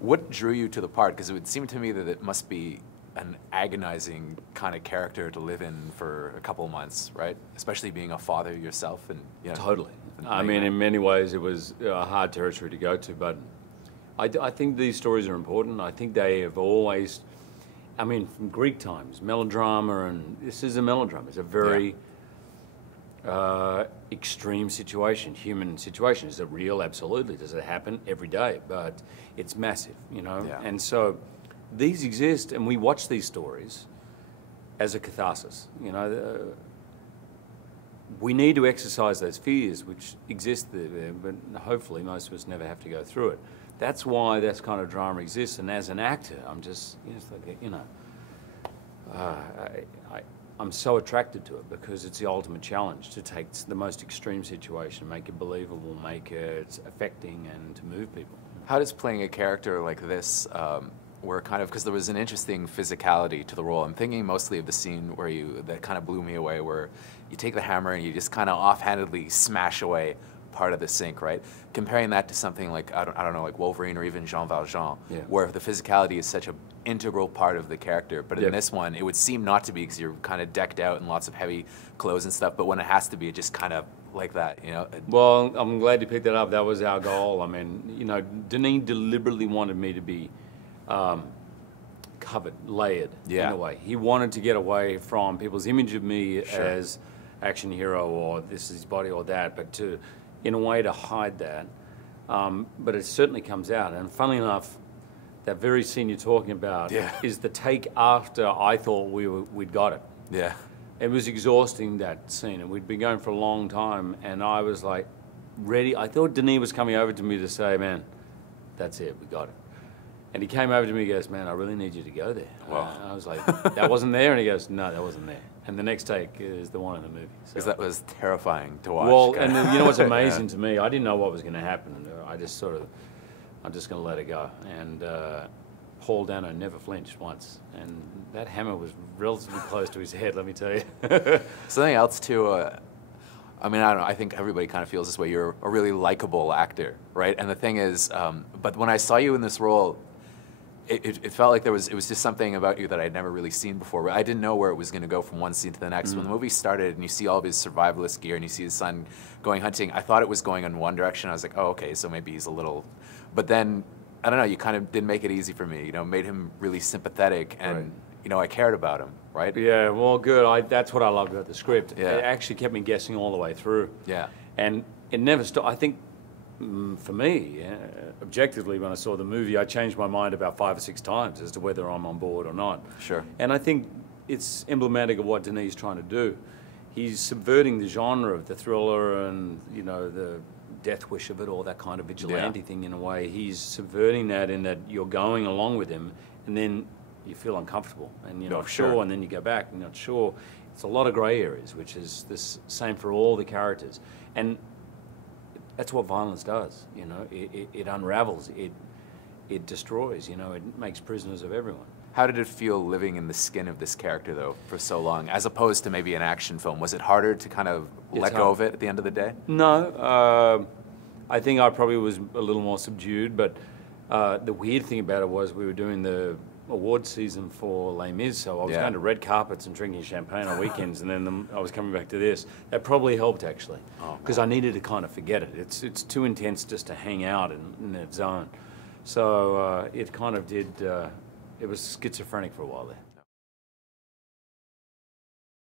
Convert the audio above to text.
What drew you to the part? Because it would seem to me that it must be an agonizing kind of character to live in for a couple of months, right? Especially being a father yourself, and you know, Totally. I mean, in many ways, it was a hard territory to go to, but I think these stories are important. I think they have always, I mean, from Greek times, melodrama, and this is a melodrama. It's a very extreme situation, human situation. Is it real? Absolutely. Does it happen every day? But it's massive, you know? Yeah. And so these exist, and we watch these stories as a catharsis, you know? We need to exercise those fears which exist there, but hopefully most of us never have to go through it. That's why this kind of drama exists, and as an actor, I'm just, you know, I'm so attracted to it because it's the ultimate challenge to take the most extreme situation, make it believable, make it affecting, and to move people. How does playing a character like this, where kind of, because there was an interesting physicality to the role. I'm thinking mostly of the scene where that kind of blew me away, where you take the hammer and you just kind of offhandedly smash away part of the sink, right? Comparing that to something like, I don't know, like Wolverine or even Jean Valjean, where the physicality is such an integral part of the character. But in this one, it would seem not to be because you're kind of decked out in lots of heavy clothes and stuff, but when it has to be, it just kind of like that, you know? Well, I'm glad you picked that up. That was our goal. I mean, you know, Denis deliberately wanted me to be covered, layered, in a way. He wanted to get away from people's image of me as action hero, or this is his body, or that, but to, in a way, to hide that. But it certainly comes out. And funnily enough, that very scene you're talking about is the take after I thought we'd got it. Yeah. It was exhausting, that scene, and we'd been going for a long time, and I was like ready. I thought Denis was coming over to me to say, man, that's it, we got it. And he came over to me and goes, man, I really need you to go there. Wow. I was like, that wasn't there? And he goes, no, that wasn't there. And the next take is the one in the movie. Because that was terrifying to watch. Well, and you know what's amazing to me? I didn't know what was going to happen. I just sort of, I'm just going to let it go. And Paul Dano never flinched once. And that hammer was relatively close to his head, let me tell you. Something else, too, I mean, I don't know, I think everybody kind of feels this way. You're a really likable actor, right? And the thing is, but when I saw you in this role, it felt like it was just something about you that I'd never really seen before. I didn't know where it was going to go from one scene to the next. When the movie started and you see all of his survivalist gear and you see his son going hunting, I thought it was going in one direction. I was like, oh, okay, so maybe he's a little... But then, I don't know, you kind of did make it easy for me, you know, made him really sympathetic, and, you know, I cared about him, right? Yeah, well, good. That's what I loved about the script. It actually kept me guessing all the way through. Yeah. And it never stopped. I think, for me, objectively, when I saw the movie, I changed my mind about 5 or 6 times as to whether I'm on board or not. Sure. And I think it's emblematic of what Denis is trying to do. He's subverting the genre of the thriller and, you know, the death wish of it, all that kind of vigilante thing in a way. He's subverting that in that you're going along with him, and then you feel uncomfortable, and you're not sure, and then you go back, and you're not sure. It's a lot of grey areas, which is the same for all the characters. And that's what violence does, you know. It unravels, it destroys, you know, it makes prisoners of everyone. How did it feel living in the skin of this character, though, for so long, as opposed to maybe an action film? Was it harder to kind of let go of it at the end of the day? No, I think I probably was a little more subdued, but the weird thing about it was we were doing the award season for Les Mis, so I was going to red carpets and drinking champagne on weekends, and then I was coming back to this. That probably helped, actually, because I needed to kind of forget it. It's too intense just to hang out in that zone. So it kind of did, it was schizophrenic for a while there.